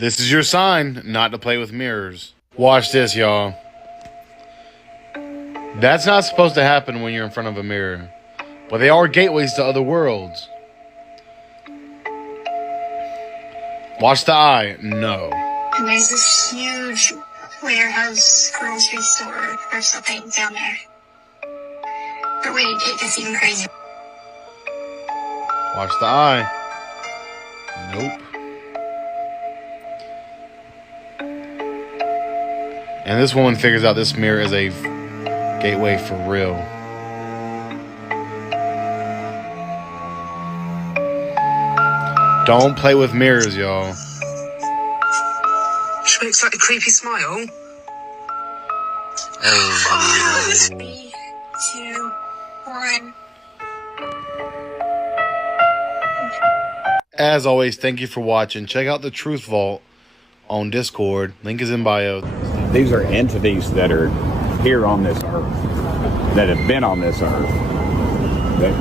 This is your sign not to play with mirrors. Watch this, y'all. That's not supposed to happen when you're in front of a mirror. But they are gateways to other worlds. Watch the eye. No. And there's this huge warehouse, grocery store, or something down there. But wait, it gets even crazy. Watch the eye. Nope. And this woman figures out this mirror is a gateway for real. Don't play with mirrors, y'all. She makes like a creepy smile. Oh. 3, 2, 1. As always, thank you for watching. Check out the Truth Vault on Discord. Link is in bio. These are entities that are here on this earth, that have been on this earth, that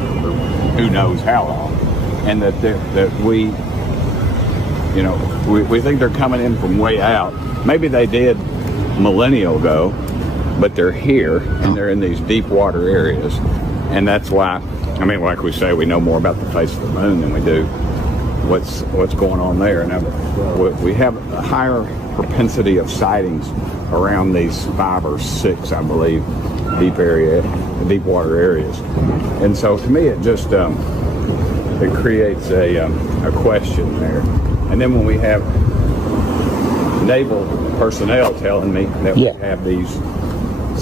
who knows how long, and that we, you know, we think they're coming in from way out. Maybe they did millennia ago, but they're here and they're in these deep water areas, and that's why. I mean, like we say, we know more about the face of the moon than we do what's going on there, and we have a higher propensity of sightings around these 5 or 6, I believe, deep water areas. And so to me, it just it creates a question there. And then when we have naval personnel telling me that we have these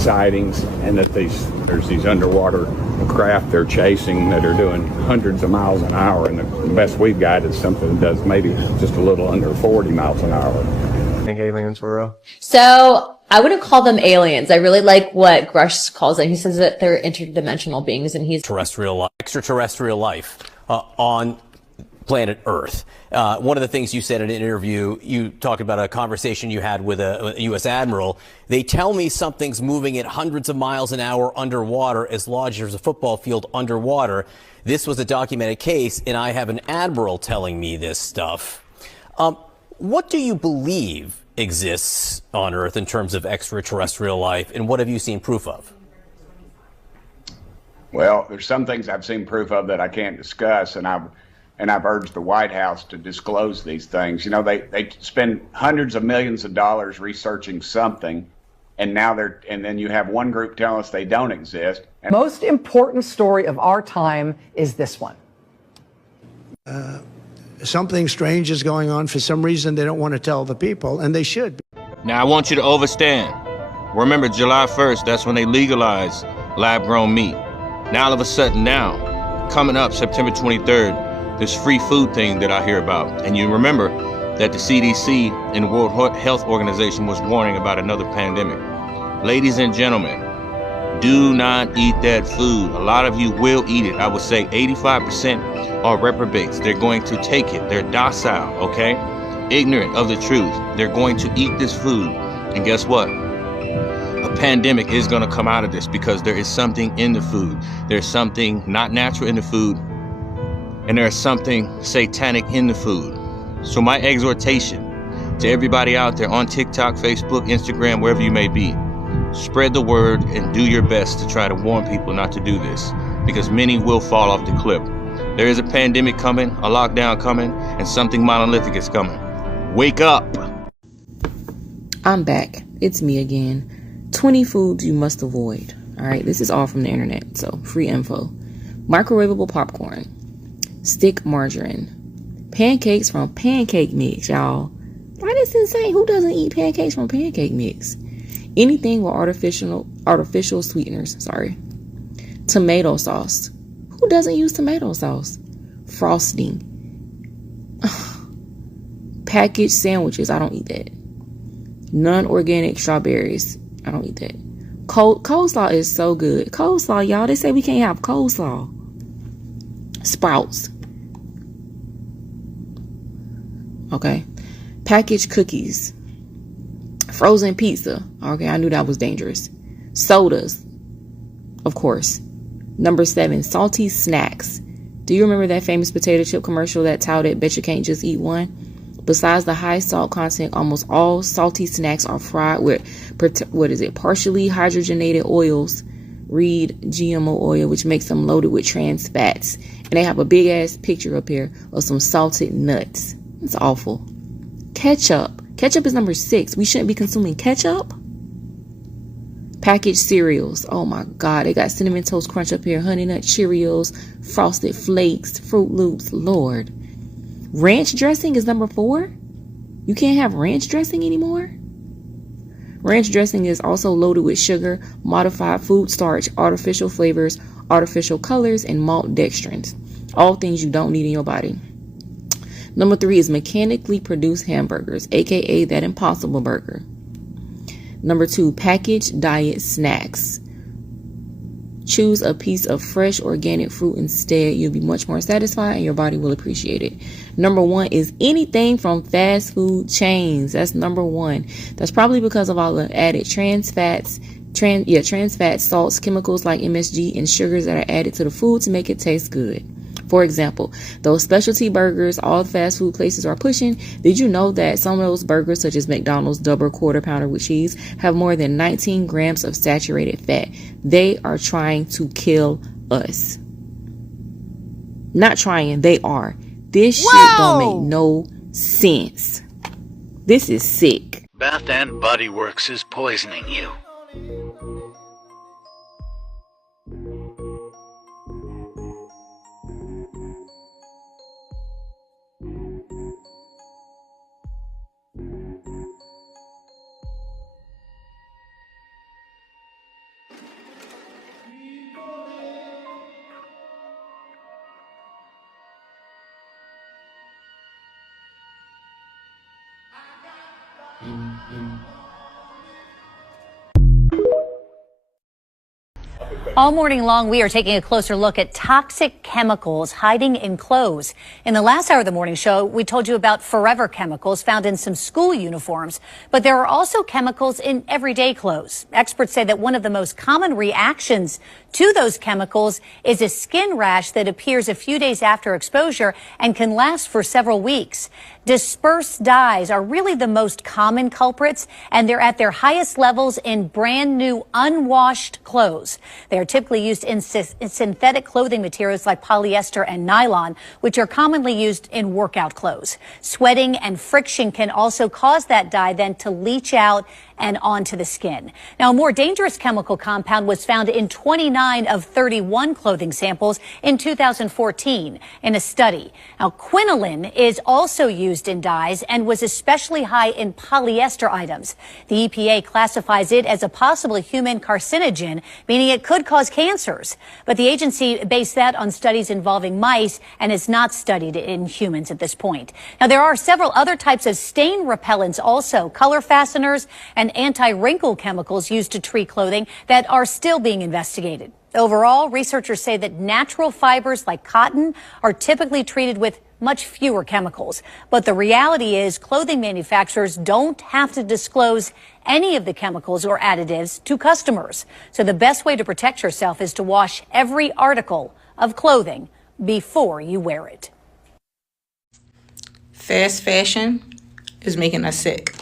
sightings and that there's these underwater craft they're chasing that are doing hundreds of miles an hour, and the best we've got is something that does maybe just a little under 40 miles an hour. I think aliens were real. So I wouldn't call them aliens. I really like what Grush calls them. He says that they're interdimensional beings, and he's extraterrestrial life on planet Earth. One of the things you said in an interview, you talked about a conversation you had with a U.S. Admiral. They tell me something's moving at hundreds of miles an hour underwater, as large as a football field underwater. This was a documented case, and I have an Admiral telling me this stuff. What do you believe exists on Earth in terms of extraterrestrial life, and what have you seen proof of? Well, there's some things I've seen proof of that I can't discuss, and I've urged the White House to disclose these things. You know, they spend hundreds of millions of dollars researching something, and then you have one group telling us they don't exist. And most important story of our time is this one. Something strange is going on. For some reason, they don't want to tell the people, and they should. Now, I want you to understand. Remember, July 1st, that's when they legalized lab-grown meat. Now, all of a sudden now, coming up September 23rd, this free food thing that I hear about. And you remember that the CDC and the World Health Organization was warning about another pandemic. Ladies and gentlemen, do not eat that food. A lot of you will eat it. I would say 85% are reprobates. They're going to take it. They're docile, okay? Ignorant of the truth. They're going to eat this food. And guess what? A pandemic is going to come out of this because there is something in the food. There's something not natural in the food. And there's something satanic in the food. So my exhortation to everybody out there on TikTok, Facebook, Instagram, wherever you may be, spread the word and do your best to try to warn people not to do this, because many will fall off the cliff. There is a pandemic coming, a lockdown coming, and something monolithic is coming. Wake up! I'm back. It's me again. 20 foods you must avoid. All right, this is all from the internet, so free info. Microwavable popcorn, stick margarine, pancakes from pancake mix, y'all. That is insane. Who doesn't eat pancakes from pancake mix? Anything with artificial sweeteners, tomato sauce. Who doesn't use tomato sauce? Frosting. Packaged sandwiches. I don't eat that. Non-organic strawberries. I don't eat that. Coleslaw is so good. Coleslaw, y'all. They say we can't have coleslaw. Sprouts. Okay. Packaged cookies. Frozen pizza. Okay, I knew that was dangerous. Sodas. Of course. Number 7, salty snacks. Do you remember that famous potato chip commercial that touted, bet you can't just eat one? Besides the high salt content, almost all salty snacks are fried with, partially hydrogenated oils. Read GMO oil, which makes them loaded with trans fats. And they have a big ass picture up here of some salted nuts. It's awful. Ketchup. Ketchup is number 6. We shouldn't be consuming ketchup. Packaged cereals. Oh my God. They got Cinnamon Toast Crunch up here. Honey Nut Cheerios. Frosted Flakes. Fruit Loops. Lord. Ranch dressing is number 4. You can't have ranch dressing anymore. Ranch dressing is also loaded with sugar, modified food starch, artificial flavors, artificial colors, and maltodextrins. All things you don't need in your body. Number 3 is mechanically produced hamburgers, aka that Impossible Burger. Number 2, packaged diet snacks. Choose a piece of fresh organic fruit instead. You'll be much more satisfied and your body will appreciate it. Number 1 is anything from fast food chains. That's number 1. That's probably because of all the added trans fats, salts, chemicals like MSG, and sugars that are added to the food to make it taste good. For example, those specialty burgers all fast food places are pushing, did you know that some of those burgers, such as McDonald's double quarter pounder with cheese, have more than 19 grams of saturated fat? They are trying to kill us. Not trying, they are. This shit don't make no sense. This is sick. Bath and Body Works is poisoning you. All morning long, we are taking a closer look at toxic chemicals hiding in clothes. In the last hour of the morning show, we told you about forever chemicals found in some school uniforms, but there are also chemicals in everyday clothes. Experts say that one of the most common reactions to those chemicals is a skin rash that appears a few days after exposure and can last for several weeks. Dispersed dyes are really the most common culprits, and they're at their highest levels in brand new unwashed clothes. They are typically used in synthetic clothing materials like polyester and nylon, which are commonly used in workout clothes. Sweating and friction can also cause that dye then to leach out and onto the skin. Now, a more dangerous chemical compound was found in 29 of 31 clothing samples in 2014 in a study. Now, quinoline is also used in dyes and was especially high in polyester items. The EPA classifies it as a possible human carcinogen, meaning it could cause cancers. But the agency based that on studies involving mice and has not studied it in humans at this point. Now, there are several other types of stain repellents also, color fasteners and anti-wrinkle chemicals used to treat clothing that are still being investigated. Overall, researchers say that natural fibers like cotton are typically treated with much fewer chemicals. But the reality is clothing manufacturers don't have to disclose any of the chemicals or additives to customers. So the best way to protect yourself is to wash every article of clothing before you wear it. Fast fashion is making us sick.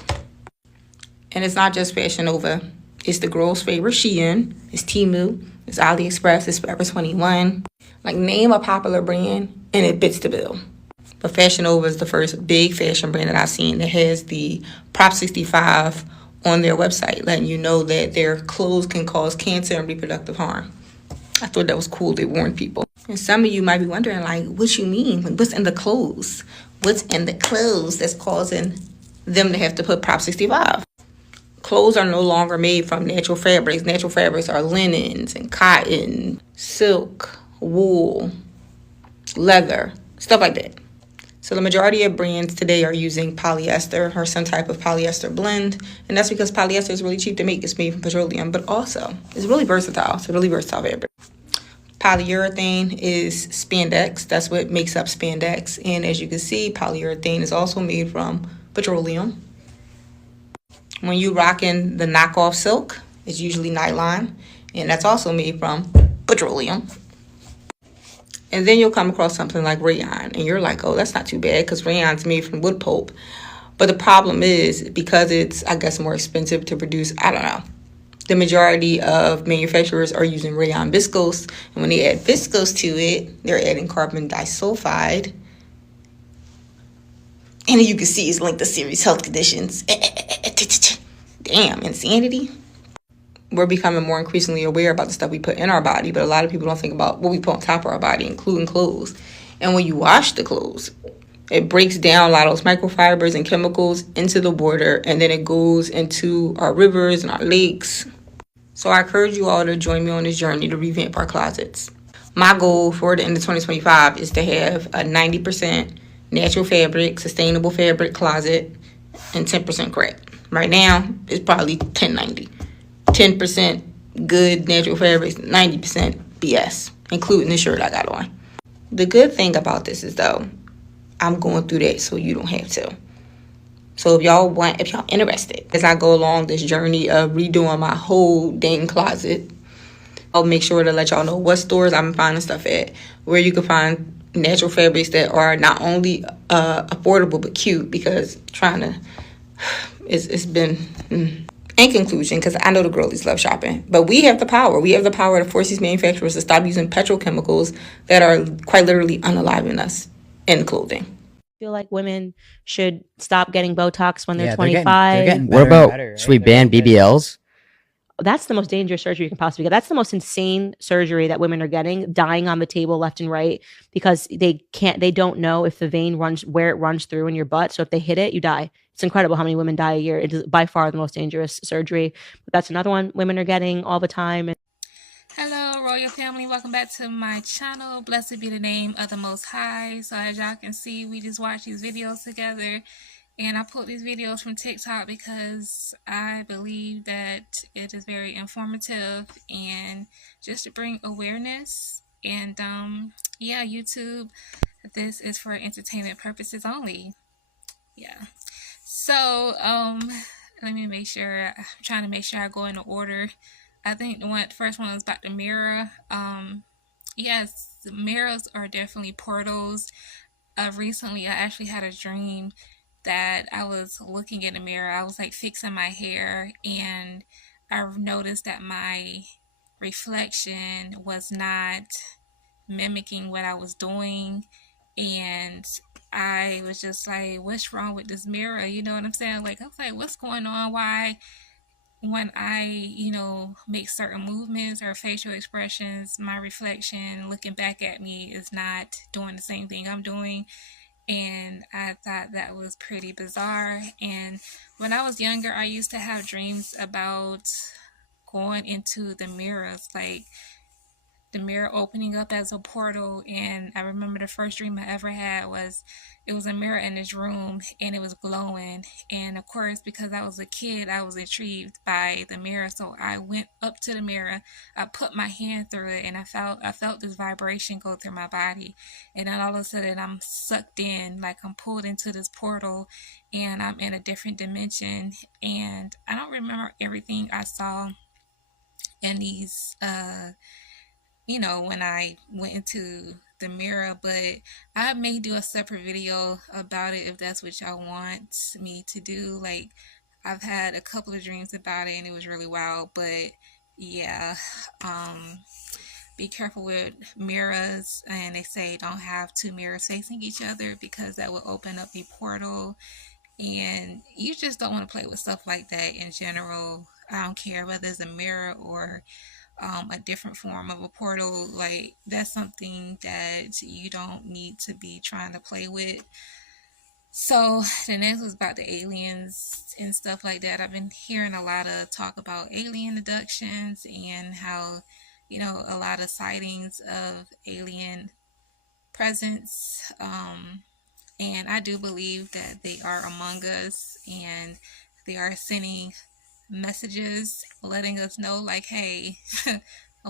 And it's not just Fashion Nova. It's the girls' favorite Shein. It's Temu. It's AliExpress. It's Forever 21. Like, name a popular brand and it fits the bill. But Fashion Nova is the first big fashion brand that I've seen that has the Prop 65 on their website, letting you know that their clothes can cause cancer and reproductive harm. I thought that was cool. They warned people. And some of you might be wondering, like, what you mean? Like, what's in the clothes? What's in the clothes that's causing them to have to put Prop 65? Clothes are no longer made from natural fabrics. Natural fabrics are linens and cotton, silk, wool, leather, stuff like that. So the majority of brands today are using polyester or some type of polyester blend. And that's because polyester is really cheap to make. It's made from petroleum, but also it's really versatile. It's a really versatile fabric. Polyurethane is spandex. That's what makes up spandex. And as you can see, polyurethane is also made from petroleum. When you rocking the knockoff silk, it's usually nylon, and that's also made from petroleum. And then you'll come across something like rayon, and you're like, oh, that's not too bad because rayon's made from wood pulp. But the problem is, because it's, I guess, more expensive to produce, I don't know. The majority of manufacturers are using rayon viscose. And when they add viscose to it, they're adding carbon disulfide. And you can see it's linked to serious health conditions. Damn, insanity. We're becoming more increasingly aware about the stuff we put in our body, but a lot of people don't think about what we put on top of our body, including clothes. And when you wash the clothes, it breaks down a lot of those microfibers and chemicals into the water, and then it goes into our rivers and our lakes. So I encourage you all to join me on this journey to revamp our closets. My goal for the end of 2025 is to have a 90% natural fabric, sustainable fabric closet, and 10% crap. Right now, it's probably 10-90. 10% good natural fabrics, 90% BS, including the shirt I got on. The good thing about this is, though, I'm going through that so you don't have to. So if y'all interested, as I go along this journey of redoing my whole dang closet, I'll make sure to let y'all know what stores I'm finding stuff at, where you can find natural fabrics that are not only affordable but cute, because it's been... In conclusion, because I know the girlies love shopping, but we have the power. We have the power to force these manufacturers to stop using petrochemicals that are quite literally unaliving us in clothing. I feel like women should stop getting Botox when they're 25. They're getting what about, should we ban BBLs? That's the most dangerous surgery you can possibly get. That's the most insane surgery that women are getting, dying on the table left and right, because they don't know if the vein runs where it runs through in your butt. So if they hit it, you die. It's incredible how many women die a year. It is by far the most dangerous surgery. But that's another one women are getting all the time. Hello, Royal Family. Welcome back to my channel. Blessed be the name of the Most High. So as y'all can see, we just watch these videos together. And I pulled these videos from TikTok because I believe that it is very informative and just to bring awareness. And yeah, YouTube, this is for entertainment purposes only. Yeah. So let me make sure. I'm trying to make sure I go in order. I think the first one was about the mirror. Yes, the mirrors are definitely portals. Recently I actually had a dream that I was looking in the mirror. I was like fixing my hair, and I noticed that my reflection was not mimicking what I was doing, and I was just like, what's wrong with this mirror? You know what I'm saying? Like, I was like, what's going on? Why when I, make certain movements or facial expressions, my reflection looking back at me is not doing the same thing I'm doing? And I thought that was pretty bizarre. And when I was younger, I used to have dreams about going into the mirrors, like the mirror opening up as a portal. And I remember the first dream I ever had was it was a mirror in this room and it was glowing. And of course, because I was a kid, I was intrigued by the mirror. So I went up to the mirror, I put my hand through it, and I felt this vibration go through my body. And then all of a sudden I'm sucked in, like I'm pulled into this portal and I'm in a different dimension. And I don't remember everything I saw in these when I went into the mirror, but I may do a separate video about it if that's what y'all want me to do. Like, I've had a couple of dreams about it and it was really wild, but yeah, be careful with mirrors, and they say don't have two mirrors facing each other because that will open up a portal, and you just don't want to play with stuff like that in general. I don't care whether it's a mirror or a different form of a portal. Like, that's something that you don't need to be trying to play with. So the next was about the aliens and stuff like that. I've been hearing a lot of talk about alien abductions and how, a lot of sightings of alien presence. And I do believe that they are among us and they are sending messages letting us know, like, hey,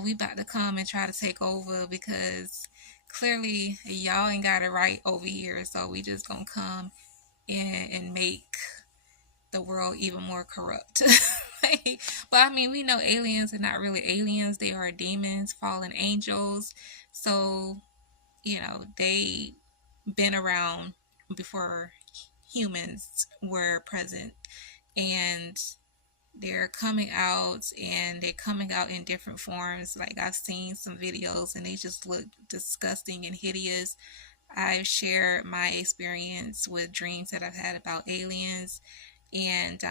we about to come and try to take over, because clearly y'all ain't got it right over here, so we just gonna come in and make the world even more corrupt. But I mean, we know aliens are not really aliens. They are demons, fallen angels. So they been around before humans were present, and they're coming out, and they're coming out in different forms. Like, I've seen some videos and they just look disgusting and hideous. I've shared my experience with dreams that I've had about aliens, and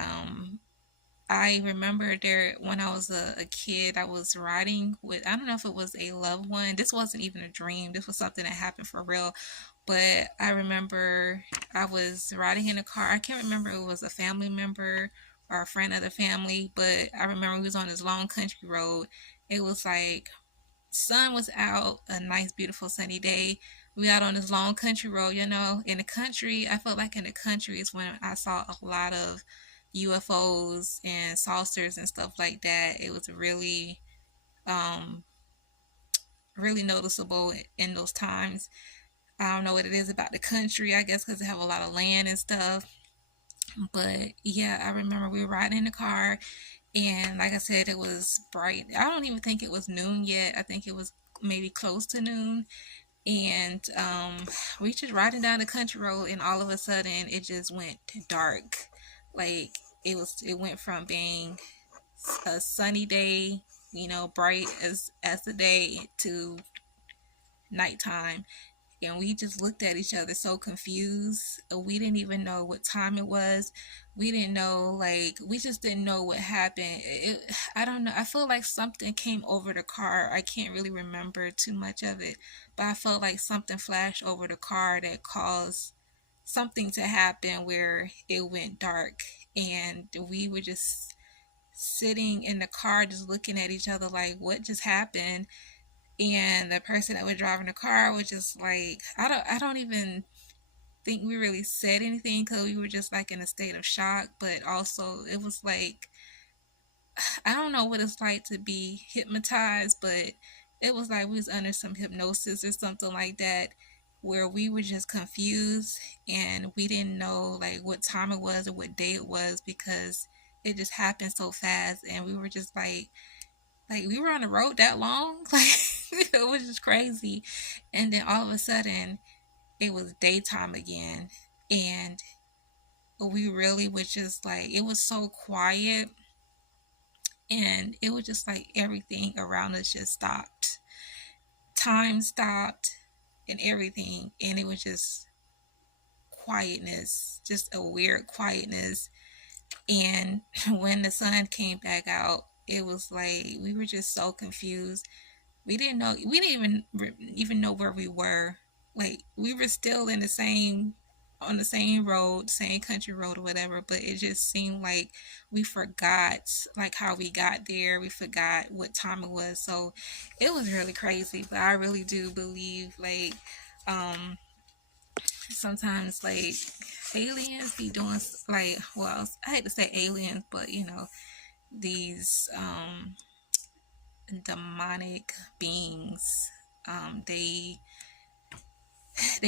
I remember there when I was a kid, I was riding with, I don't know if it was a loved one. This wasn't even a dream. This was something that happened for real. But I remember I was riding in a car. I can't remember if it was a family member or a friend of the family, but I remember we was on this long country road. It was like sun was out, a nice, beautiful, sunny day. We out on this long country road, you know. In the country, I felt like in the country is when I saw a lot of UFOs and saucers and stuff like that. It was really, really noticeable in those times. I don't know what it is about the country, I guess because they have a lot of land and stuff. But yeah, I remember we were riding in the car, and like I said, it was bright. I don't even think it was noon yet. I think it was maybe close to noon. And we just riding down the country road, and all of a sudden it just went dark. Like, it went from being a sunny day, you know, bright as the day, to nighttime. And we just looked at each other so confused. We didn't even know what time it was. We didn't know, like, we just didn't know what happened. I don't know. I feel like something came over the car. I can't really remember too much of it, but I felt like something flashed over the car that caused something to happen where it went dark. And we were just sitting in the car just looking at each other like, what just happened? And the person that was driving the car was just like, I don't even think we really said anything because we were just like in a state of shock. But also it was like, I don't know what it's like to be hypnotized, but it was like we was under some hypnosis or something like that, where we were just confused and we didn't know like what time it was or what day it was, because it just happened so fast. And we were just like we were on the road that long. Like, it was just crazy. And then all of a sudden it was daytime again, and we really was just like, it was so quiet, and it was just like everything around us just stopped. Time stopped and everything, and it was just quietness, just a weird quietness. And when the sun came back out, it was like we were just so confused. We didn't even know where we were. Like, we were still in on the same road, same country road or whatever, but it just seemed like we forgot like how we got there. We forgot what time it was. So it was really crazy. But I really do believe like sometimes like aliens be doing, like, well, I hate to say aliens, but you know, these demonic beings, they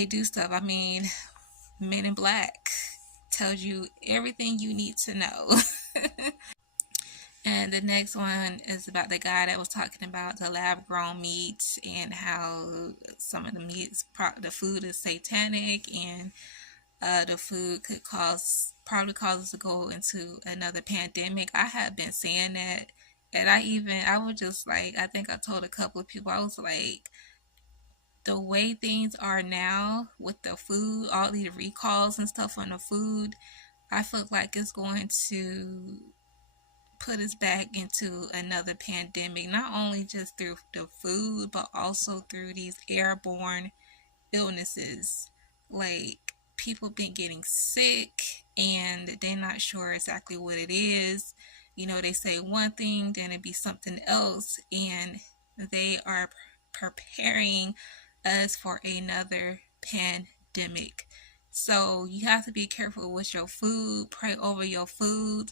do stuff. I mean, Men in Black tells you everything you need to know. And the next one is about the guy that was talking about the lab grown meat and how some of the meats, the food is satanic, and the food could probably cause us to go into another pandemic. I have been saying that, and I was just like, I think I told a couple of people, I was like, the way things are now with the food, all these recalls and stuff on the food, I feel like it's going to put us back into another pandemic, not only just through the food, but also through these airborne illnesses. Like, people been getting sick and they're not sure exactly what it is. You know, they say one thing, then it be something else, and they are preparing us for another pandemic. So you have to be careful with your food. Pray over your food.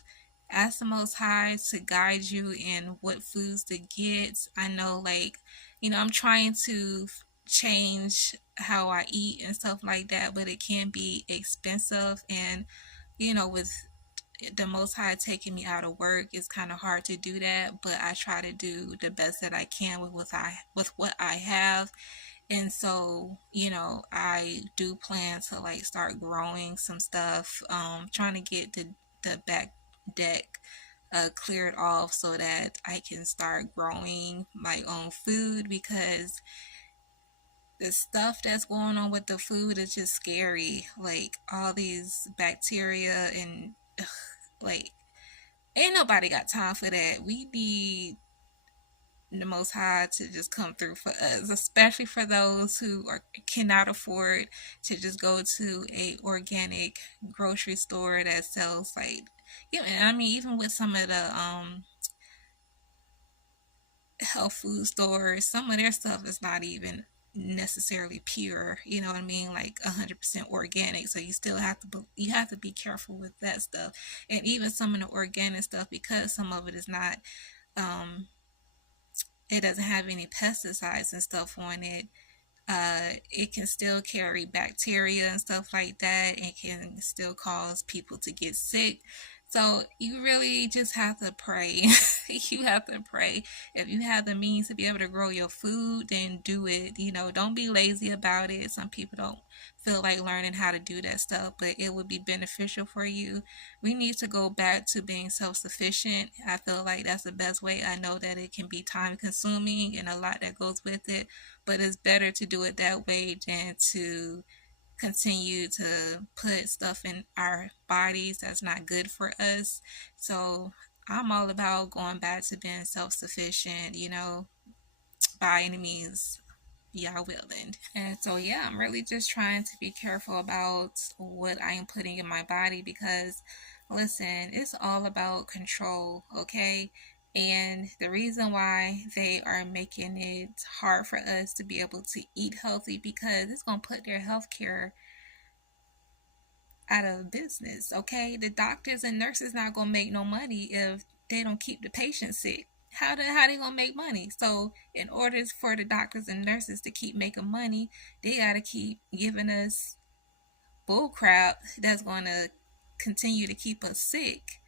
Ask the Most High to guide you in what foods to get. I know, like, you know, I'm trying to change how I eat and stuff like that, but it can be expensive. And, you know, with the Most High taking me out of work, it's kind of hard to do that. But I try to do the best that I can with what I have. And so, you know, I do plan to like start growing some stuff, trying to get the back deck cleared off so that I can start growing my own food, because the stuff that's going on with the food is just scary. Like all these bacteria and ugh, like ain't nobody got time for that. We need the Most High to just come through for us, especially for those who cannot afford to just go to a organic grocery store that sells like, yeah. And I mean, even with some of the health food stores, some of their stuff is not even necessarily pure. You know what I mean? Like 100% organic. So you still have to be careful with that stuff. And even some of the organic stuff, because some of it is not um it doesn't have any pesticides and stuff on it, it can still carry bacteria and stuff like that. It can still cause people to get sick. So you really just have to pray. You have to pray. If you have the means to be able to grow your food, then do it. You know, don't be lazy about it. Some people don't feel like learning how to do that stuff, but it would be beneficial for you. We need to go back to being self-sufficient. I feel like that's the best way. I know that it can be time consuming and a lot that goes with it, but it's better to do it that way than to continue to put stuff in our bodies that's not good for us. So I'm all about going back to being self-sufficient, you know, by any means y'all willing. And so yeah, I'm really just trying to be careful about what I am putting in my body, because listen, it's all about control, okay? And the reason why they are making it hard for us to be able to eat healthy, because it's going to put their healthcare out of business, okay? The doctors and nurses not going to make no money if they don't keep the patient sick. How they gonna make money? So in order for the doctors and nurses to keep making money, they gotta keep giving us bull crap that's gonna continue to keep us sick,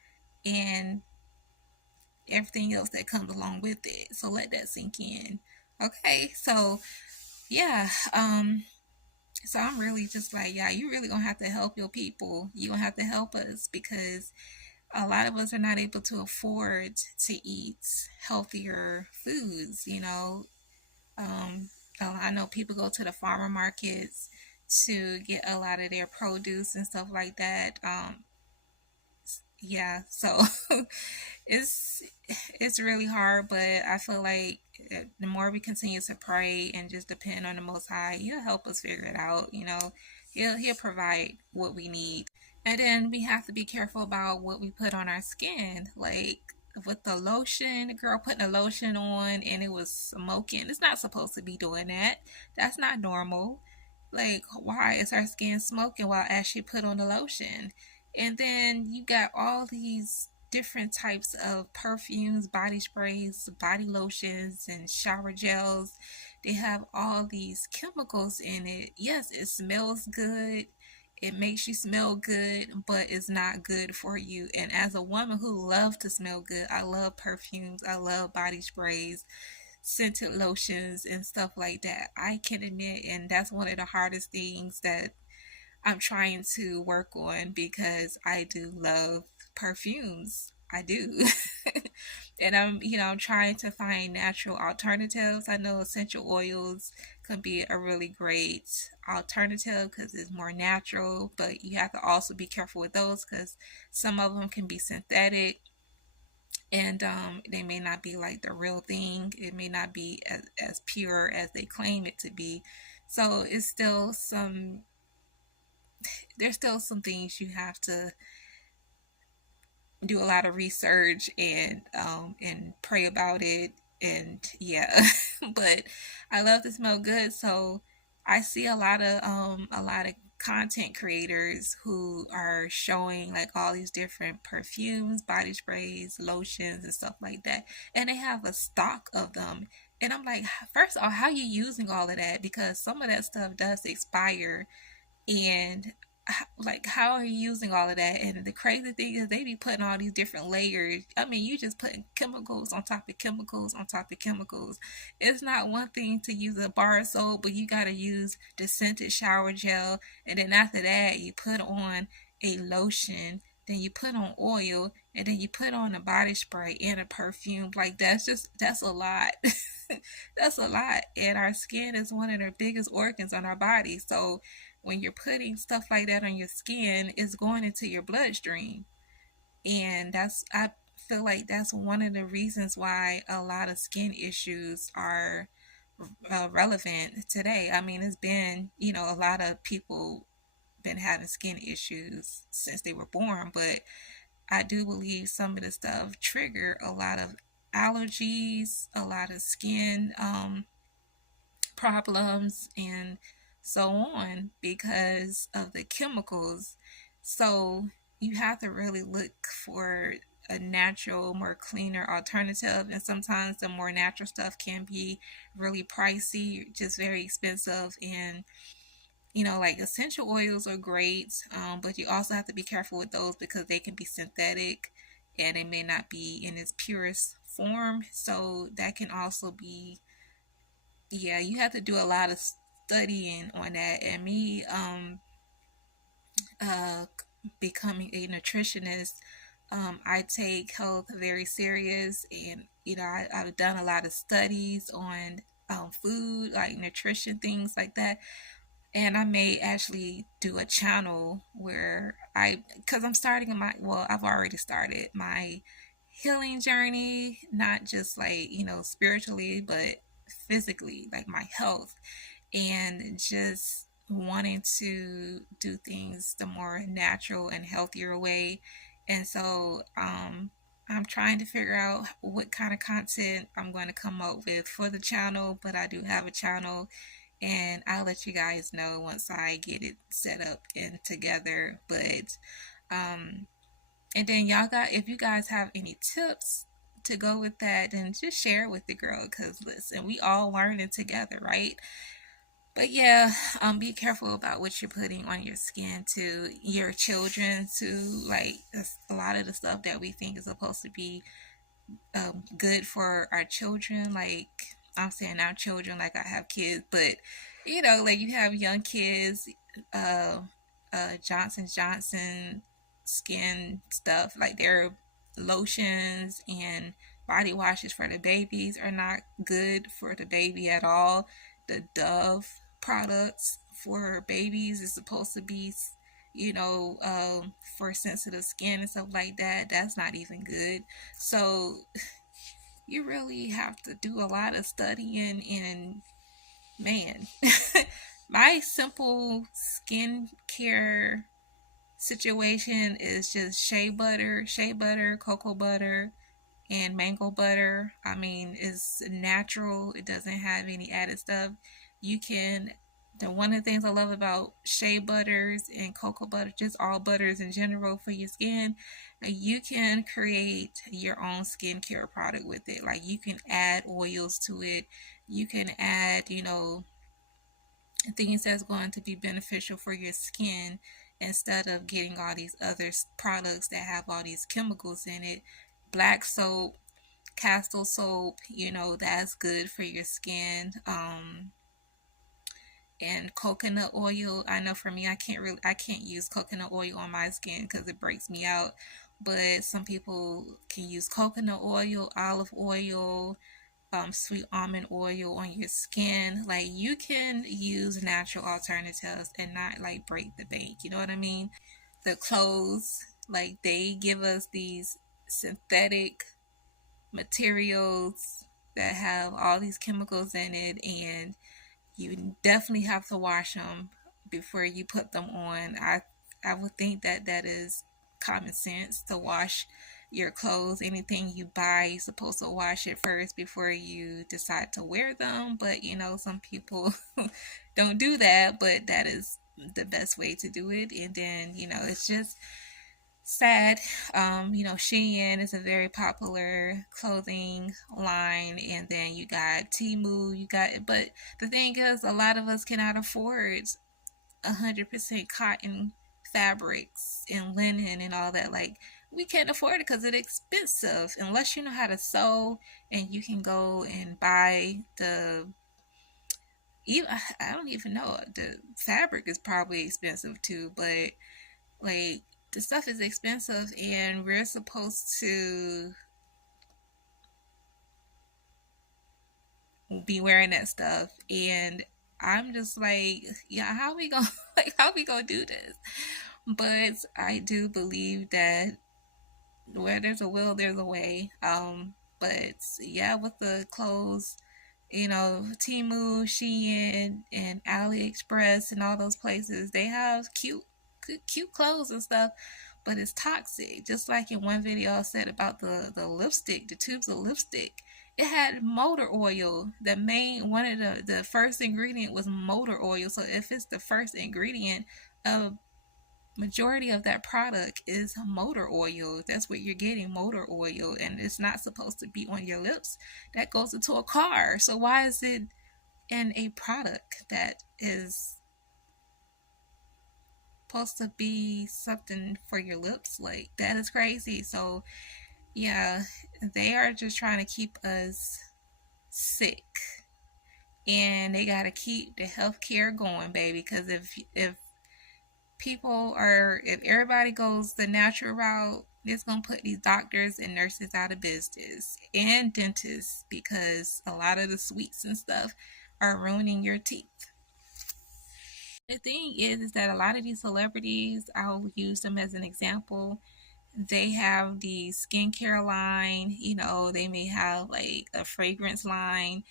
and everything else that comes along with it. So let that sink in. Okay, so yeah, so I'm really just like, yeah, you really gonna have to help your people. You gonna have to help us, because a lot of us are not able to afford to eat healthier foods, you know. I know people go to the farmer markets to get a lot of their produce and stuff like that. Yeah, so it's it's really hard, but I feel like the more we continue to pray and just depend on the Most High, He'll help us figure it out. You know, He'll provide what we need. And then we have to be careful about what we put on our skin. Like with the lotion, the girl putting the lotion on and it was smoking. It's not supposed to be doing that. That's not normal. Like, why is her skin smoking while as she put on the lotion? And then you got all these different types of perfumes, body sprays, body lotions, and shower gels. They have all these chemicals in it. Yes, it smells good. It makes you smell good, but it's not good for you. And as a woman who loves to smell good, I love perfumes, I love body sprays, scented lotions, and stuff like that. I can admit, and that's one of the hardest things that I'm trying to work on, because I do love perfumes. I do. And I'm trying to find natural alternatives. I know essential oils can be a really great alternative because it's more natural, but you have to also be careful with those, because some of them can be synthetic, and they may not be like the real thing. It may not be as pure as they claim it to be. So there's still some things you have to do a lot of research and pray about it, and yeah. But I love to smell good, so I see a lot of content creators who are showing like all these different perfumes, body sprays, lotions, and stuff like that, and they have a stock of them. And I'm like, first of all, how are you using all of that? Because some of that stuff does expire, and like, how are you using all of that? And the crazy thing is they be putting all these different layers. I mean, you just putting chemicals on top of chemicals on top of chemicals. It's not one thing to use a bar of soap, but you got to use the scented shower gel. And then after that, you put on a lotion, then you put on oil, and then you put on a body spray and a perfume. Like, that's a lot. That's a lot. And our skin is one of the biggest organs on our body. So when you're putting stuff like that on your skin, it's going into your bloodstream. And I feel like that's one of the reasons why a lot of skin issues are relevant today. I mean, it's been, a lot of people been having skin issues since they were born, but I do believe some of the stuff trigger a lot of allergies, a lot of skin problems, and so on because of the chemicals. So you have to really look for a natural, more cleaner alternative. And sometimes the more natural stuff can be really pricey, just very expensive. And like essential oils are great, but you also have to be careful with those because they can be synthetic and they may not be in its purest form. So that can also be, yeah, you have to do a lot of studying on that. And me uh, becoming a nutritionist, I take health very serious, and I've done a lot of studies on food, like nutrition, things like that. And I may actually do a channel where because I'm starting I've already started my healing journey, not just like, spiritually, but physically, like my health, and just wanting to do things the more natural and healthier way. And so, I'm trying to figure out what kind of content I'm going to come up with for the channel, but I do have a channel, and I'll let you guys know once I get it set up and together. But and then if you guys have any tips to go with that, then just share it with the girl, because listen, we all learning together, right? But yeah, be careful about what you're putting on your skin, to your children, to like a lot of the stuff that we think is supposed to be good for our children. Like, I'm saying our children, like I have kids, but like you have young kids, uh, Johnson skin stuff, like their lotions and body washes for the babies are not good for the baby at all. The Dove products for babies is supposed to be, for sensitive skin and stuff like that. That's not even good. So you really have to do a lot of studying, and man, my simple skincare situation is just shea butter, cocoa butter, and mango butter. I mean, it's natural. It doesn't have any added stuff. You can one of the things I love about shea butters and cocoa butter, just all butters in general for your skin, you can create your own skincare product with it. Like, you can add oils to it. You can add, things that's going to be beneficial for your skin, instead of getting all these other products that have all these chemicals in it. Black soap, castle soap, that's good for your skin. And coconut oil, I know for me, I can't use coconut oil on my skin because it breaks me out, but some people can use coconut oil, olive oil, sweet almond oil on your skin. Like, you can use natural alternatives and not like break the bank, you know what I mean? The clothes, like, they give us these synthetic materials that have all these chemicals in it, and you definitely have to wash them before you put them on. I would think that is common sense, to wash your clothes. Anything you buy, you're supposed to wash it first before you decide to wear them. But some people don't do that, but that is the best way to do it. And then it's just sad. Shein is a very popular clothing line, and then you got Temu, but the thing is, a lot of us cannot afford 100% cotton fabrics and linen and all that. Like, we can't afford it because it's expensive unless you know how to sew and you can go and buy the, I don't even know, the fabric is probably expensive too, but like the stuff is expensive and we're supposed to be wearing that stuff. And I'm just like, yeah, how we gonna like how we gonna do this? But I do believe that where there's a will, there's a way. But yeah, with the clothes, you know, Temu, Shein, and AliExpress, and all those places, they have cute clothes and stuff, but it's toxic. Just like in one video I said about the lipstick, the tubes of lipstick, it had motor oil. One of the first ingredient was motor oil. So if it's the first ingredient, a majority of that product is motor oil. That's what you're getting, motor oil, and it's not supposed to be on your lips. That goes into a car. So why is it in a product that is supposed to be something for your lips? Like, that is crazy. So yeah, they are just trying to keep us sick, and they got to keep the healthcare going, baby, because if if everybody goes the natural route, it's going to put these doctors and nurses out of business, and dentists, because a lot of the sweets and stuff are ruining your teeth. The thing is that a lot of these celebrities, I'll use them as an example, they have the skincare line, you know, they may have like a fragrance line,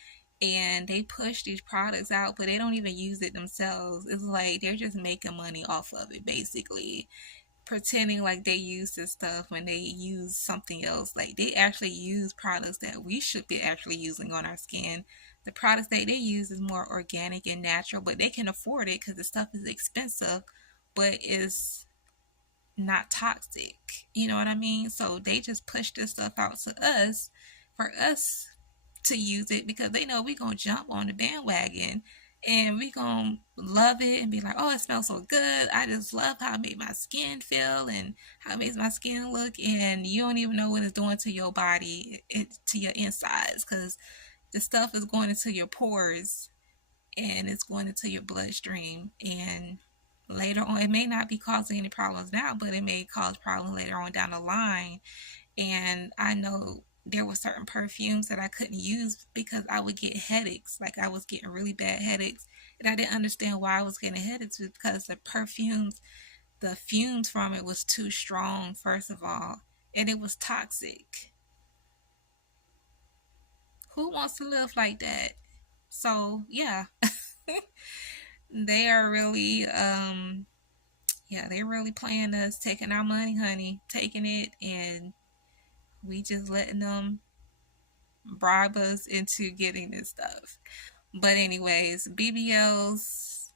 and they push these products out, but they don't even use it themselves. It's like they're just making money off of it, basically, pretending like they use this stuff when they use something else. Like, they actually use products that we should be actually using on our skin. The products that they use is more organic and natural, but they can afford it because the stuff is expensive, but is not toxic. You know what I mean? So they just push this stuff out to us for us to use it because they know we're going to jump on the bandwagon and we're going to love it and be like, oh, it smells so good. I just love how it made my skin feel and how it makes my skin look. And you don't even know what it's doing to your body, to your insides, because the stuff is going into your pores and it's going into your bloodstream. And later on, it may not be causing any problems now, but it may cause problems later on down the line. And I know there were certain perfumes that I couldn't use because I would get headaches. Like, I was getting really bad headaches, and I didn't understand why I was getting headaches, because the fumes from it was too strong, first of all, and it was toxic. Who wants to live like that? So yeah, they are really they're really playing us, taking our money, honey, taking it, and we just letting them bribe us into getting this stuff. But anyways, BBLs,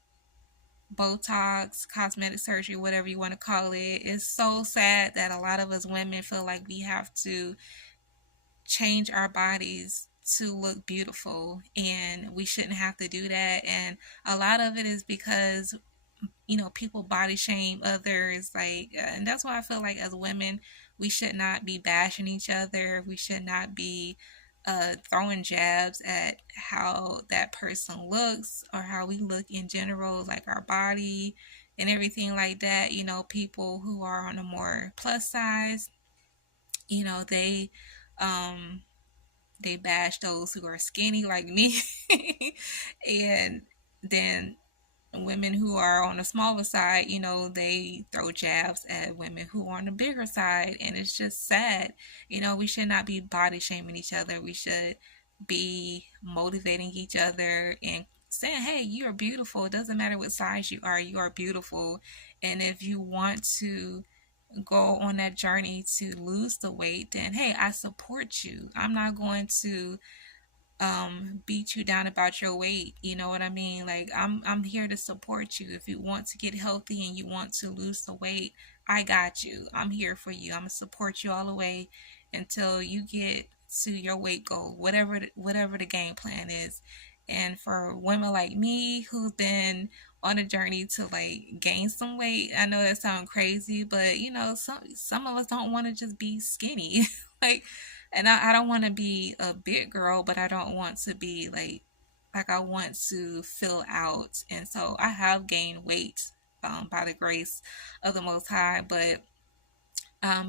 Botox, cosmetic surgery, whatever you want to call it, it's so sad that a lot of us women feel like we have to change our bodies to look beautiful, and we shouldn't have to do that. And a lot of it is because, you know, people body shame others, like, and that's why I feel like as women we should not be bashing each other. We should not be throwing jabs at how that person looks or how we look in general, like our body and everything like that. You know, people who are on a more plus size, you know, they bash those who are skinny like me. And then women who are on the smaller side, you know, they throw jabs at women who are on the bigger side, and it's just sad. You know, we should not be body shaming each other. We should be motivating each other and saying, hey, you are beautiful. It doesn't matter what size you are beautiful. And if you want to go on that journey to lose the weight, then hey, I support you. I'm not going to beat you down about your weight. You know what I mean? Like, I'm here to support you. If you want to get healthy and you want to lose the weight, I got you. I'm here for you. I'm gonna support you all the way until you get to your weight goal, whatever the game plan is. And for women like me who've been on a journey to like gain some weight. I know that sounds crazy, but you know, some of us don't want to just be skinny. Like, and I don't want to be a big girl, but I don't want to be like I want to fill out. And so I have gained weight by the grace of the Most High, but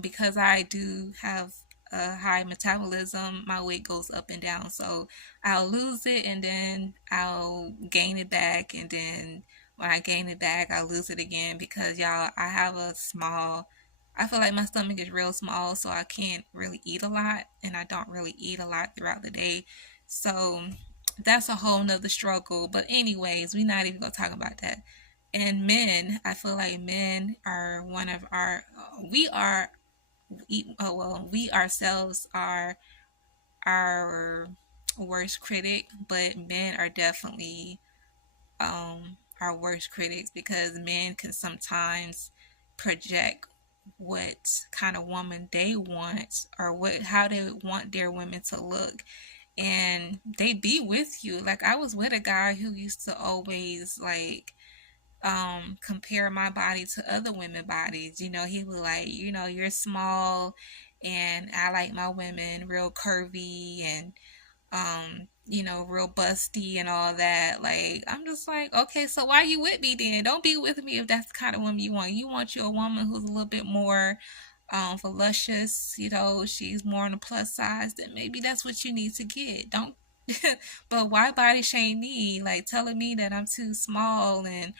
because I do have a high metabolism, my weight goes up and down. So I'll lose it and then I'll gain it back. And then when I gain it back, I'll lose it again because y'all, I feel like my stomach is real small, so I can't really eat a lot. And I don't really eat a lot throughout the day. So that's a whole nother struggle. But anyways, we're not even going to talk about that. And men, I feel like men are one of our, we ourselves are our worst critic, but men are definitely our worst critics because men can sometimes project what kind of woman they want or how they want their women to look, and they be with you. Like I was with a guy who used to always like compare my body to other women bodies. You know, he was like, you know, you're small and I like my women real curvy and you know, real busty and all that. Like, I'm just like, okay, so why you with me then? Don't be with me if that's the kind of woman you want. You want you a woman who's a little bit more voluptuous, you know, she's more on the plus size, then maybe that's what you need to get. Don't but why body shame me? Like telling me that I'm too small, and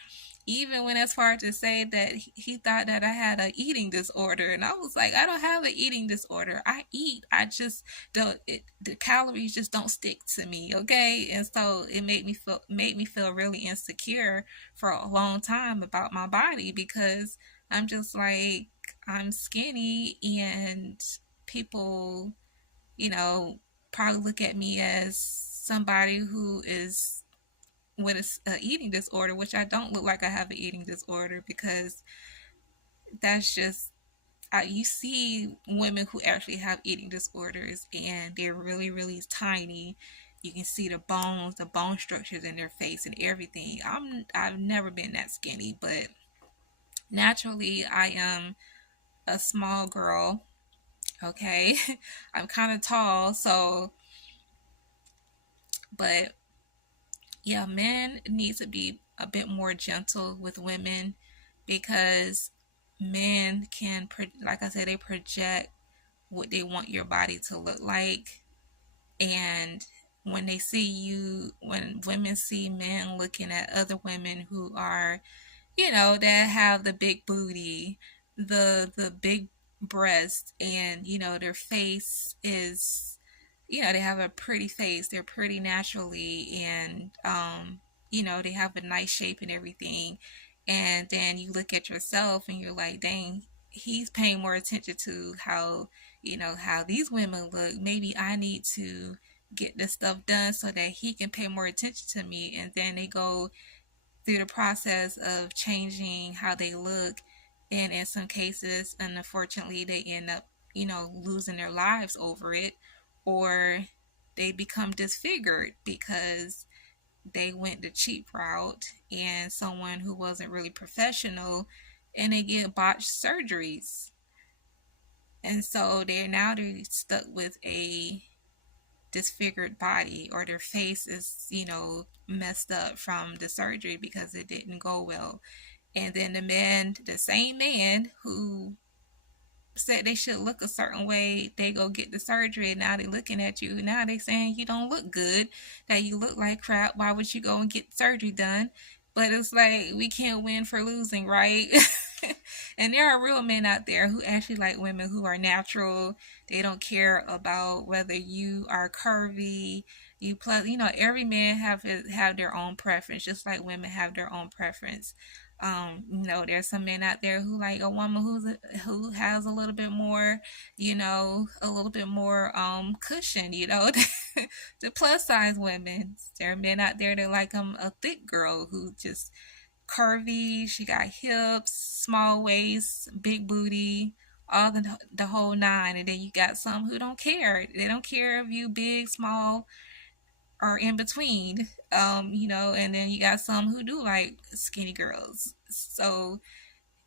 even went as far to say that he thought that I had an eating disorder. And I was like, I don't have an eating disorder. I eat. I just don't, the calories just don't stick to me. Okay. And so it made me feel really insecure for a long time about my body because I'm just like, I'm skinny and people, you know, probably look at me as somebody who is with an eating disorder, which I don't look like I have an eating disorder because that's just, you see women who actually have eating disorders and they're really, really tiny. You can see the bones, the bone structures in their face and everything. I've never been that skinny, but naturally I am a small girl. Okay. I'm kind of tall, so, but yeah, men need to be a bit more gentle with women because men can, like I said, they project what they want your body to look like. And when they see you, when women see men looking at other women who are, you know, that have the big booty, the big breast, and you know their face is, you know, they have a pretty face, they're pretty naturally, and you know, they have a nice shape and everything, and then you look at yourself and you're like, dang, he's paying more attention to how, you know, how these women look. Maybe I need to get this stuff done so that he can pay more attention to me. And then they go through the process of changing how they look, and in some cases, and unfortunately, they end up, you know, losing their lives over it, or they become disfigured because they went the cheap route and someone who wasn't really professional, and they get botched surgeries, and so they're stuck with a disfigured body, or their face is, you know, messed up from the surgery because it didn't go well. And then the same man who said they should look a certain way, they go get the surgery, and now they looking at you, now they saying you don't look good, that you look like crap, why would you go and get surgery done? But it's like, we can't win for losing, right? And there are real men out there who actually like women who are natural. They don't care about whether you are curvy, you plus, you know, every man have their own preference, just like women have their own preference. You know, there's some men out there who like a woman who has a little bit more, you know, a little bit more cushion, you know. The plus size women. There are men out there that like a thick girl who just curvy, she got hips, small waist, big booty, all the whole nine. And then you got some who don't care. They don't care if you big, small, are in between, you know, and then you got some who do like skinny girls. So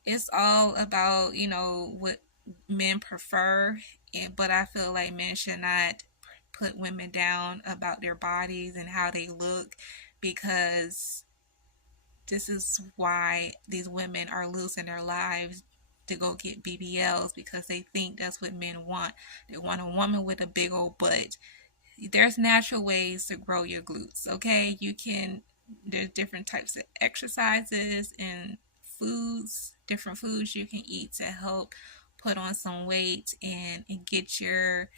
it's all about, you know, what men prefer. But I feel like men should not put women down about their bodies and how they look, because this is why these women are losing their lives to go get BBLs, because they think that's what men want. They want a woman with a big old butt. There's natural ways to grow your glutes, okay? There's different types of exercises and different foods you can eat to help put on some weight and get your,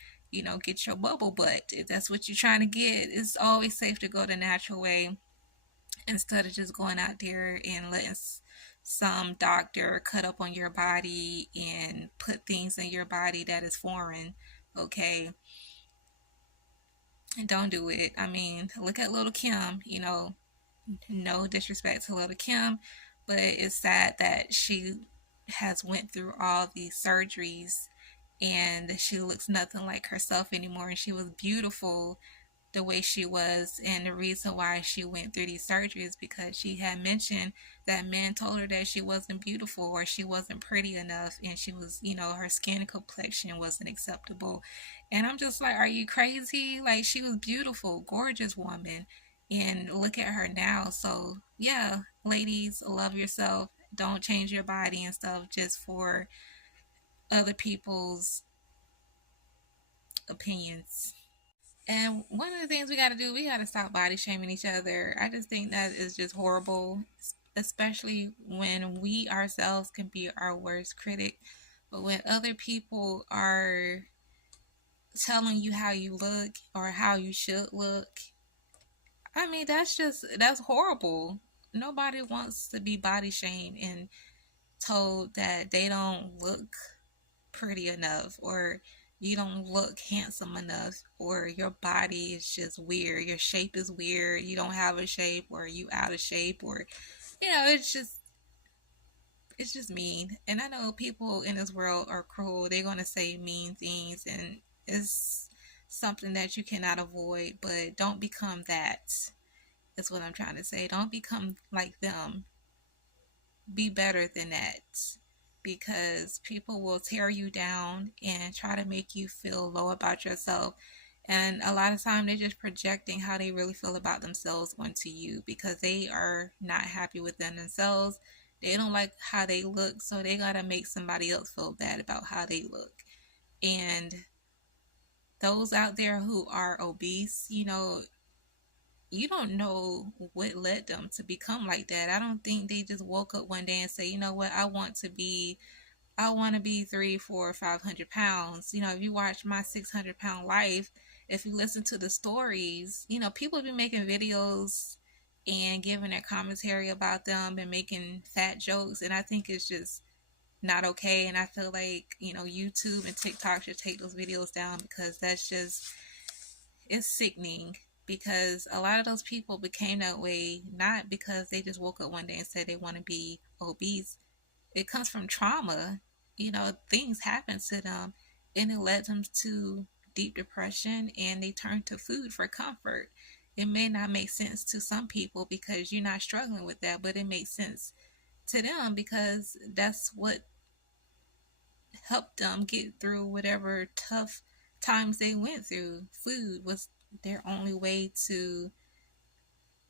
get your bubble butt. If that's what you're trying to get, it's always safe to go the natural way instead of just going out there and letting some doctor cut up on your body and put things in your body that is foreign, okay? And don't do it. I mean, look at Little Kim, no disrespect to Little Kim, but it's sad that she has went through all these surgeries and she looks nothing like herself anymore, and she was beautiful the way she was. And the reason why she went through these surgeries because she had mentioned that men told her that she wasn't beautiful or she wasn't pretty enough, and she was, her skin complexion wasn't acceptable. And I'm just like, are you crazy? Like, she was beautiful, gorgeous woman, and look at her now. So yeah, ladies, love yourself. Don't change your body and stuff just for other people's opinions. And one of the things we got to do, we got to stop body shaming each other. I just think that is just horrible, especially when we ourselves can be our worst critic. But when other people are telling you how you look or how you should look, I mean, that's horrible. Nobody wants to be body shamed and told that they don't look pretty enough, or you don't look handsome enough, or your body is just weird, your shape is weird, you don't have a shape, or you out of shape, or it's just mean. And I know people in this world are cruel. They're going to say mean things, and it's something that you cannot avoid, but don't become that. Is what I'm trying to say. Don't become like them. Be better than that, because people will tear you down and try to make you feel low about yourself. And a lot of time they're just projecting how they really feel about themselves onto you, because they are not happy within themselves. They don't like how they look, so they gotta make somebody else feel bad about how they look. And those out there who are obese, you don't know what led them to become like that. I don't think they just woke up one day and say, you know what, I want to be 3, 4, 500 pounds. If you watch my 600-pound life, if you listen to the stories, people be making videos and giving their commentary about them and making fat jokes. And I think it's just not okay. And I feel like, YouTube and TikTok should take those videos down, because it's sickening. Because a lot of those people became that way not because they just woke up one day and said they want to be obese. It comes from trauma. Things happen to them, and it led them to deep depression, and they turn to food for comfort. It may not make sense to some people because you're not struggling with that, but it makes sense to them because that's what helped them get through whatever tough times they went through. Food was their only way to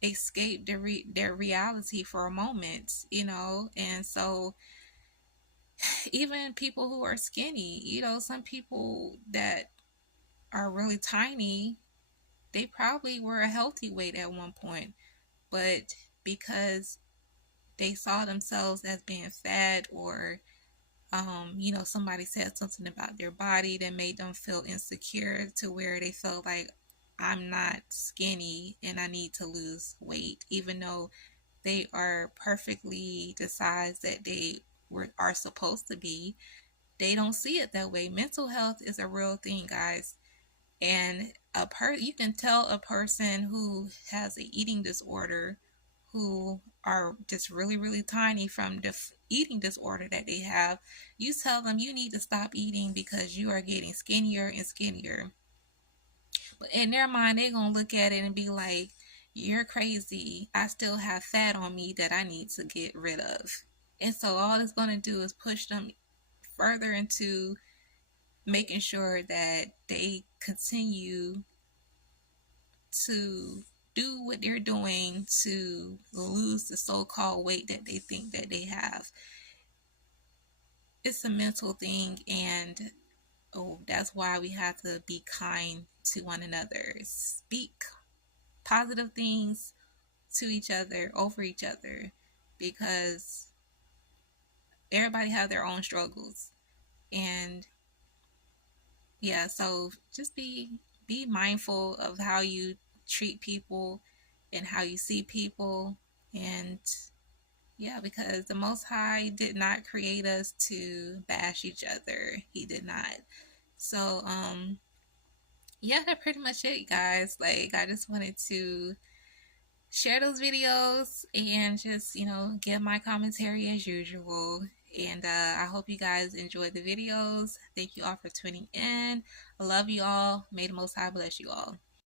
escape their reality for a moment, and so even people who are skinny, some people that are really tiny, they probably were a healthy weight at one point, but because they saw themselves as being fat, or somebody said something about their body that made them feel insecure, to where they felt like, I'm not skinny and I need to lose weight, even though they are perfectly the size that they are supposed to be. They don't see it that way. Mental health is a real thing, guys. And you can tell a person who has an eating disorder, who are just really, really tiny from the eating disorder that they have. You tell them you need to stop eating because you are getting skinnier and skinnier. But in their mind, they're going to look at it and be like, you're crazy. I still have fat on me that I need to get rid of. And so all it's going to do is push them further into making sure that they continue to do what they're doing to lose the so-called weight that they think that they have. It's a mental thing, and that's why we have to be kind to one another. Speak positive things to each other, over each other, because everybody have their own struggles. And yeah, so just be mindful of how you treat people and how you see people. And yeah, because the Most High did not create us to bash each other. He did not. So yeah, that's pretty much it, guys. Like, I just wanted to share those videos and just, give my commentary as usual. And I hope you guys enjoyed the videos. Thank you all for tuning in. I love you all. May the Most High bless you all.